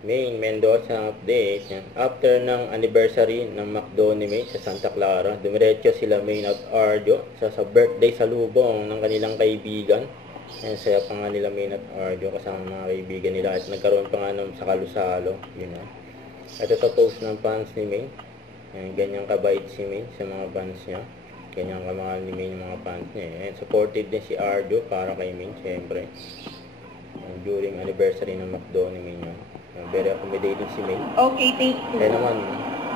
Maine Mendoza update. Yan. After ng anniversary ng McDo ni Maine sa Santa Clara, dumiretso sila Maine at Arjo sa birthday salubong ng kanilang kaibigan. Yan, saya pa nga nila Maine at Arjo kasama mga kaibigan nila at nagkaroon pa nga ng sakalusalo. Yun na. At ito post ng fans ni Maine. Yan, ganyang kabait si Maine sa mga fans niya. Ganyan kamahal ni Maine yung mga fans niya. And supported din si Arjo para kay Maine, syempre. During anniversary ng McDo ni Maine yun. Very accommodating si Maine. Okay, thank you. Kaya naman,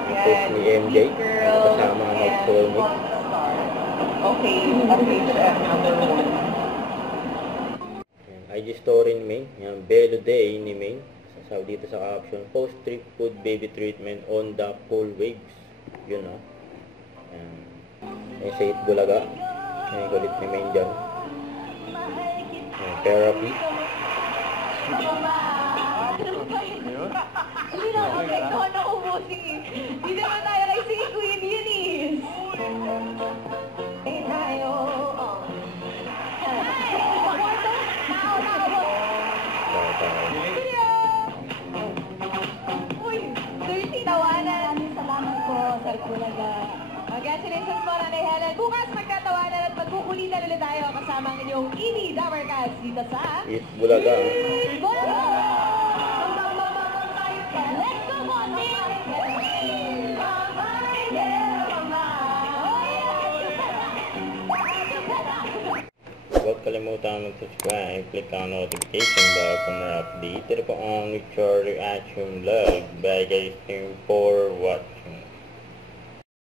yung post ni MJ, kasama ang mag-soulmate. Okay, update number 1. IG story ni Maine, yung Belo Day ni Maine. Sasabi dito sa caption, post trip food baby treatment on the pool waves. Yun o. Yung sa Itbulaga. Yung kulit ni Maine dyan. Therapy. Hindi na ako kay ikaw na umusin. Hindi naman tayo kay si Queen Eunice. Tayo. Uy, 30 tawanan. Salamat po, Sir Bulaga. Congratulations po, Nanay Helen. Bukas magtatawanan at magkukulitan ulit tayo kasama ang inyong Ini Damercas dito sa Itbulaga. Bulaga! Let's go, Bondi! Huwag kalimutan mag-subscribe, click ang notification bell for more update. Ito po ang Richard Reaction Vlog. Bye guys, thank you for watching.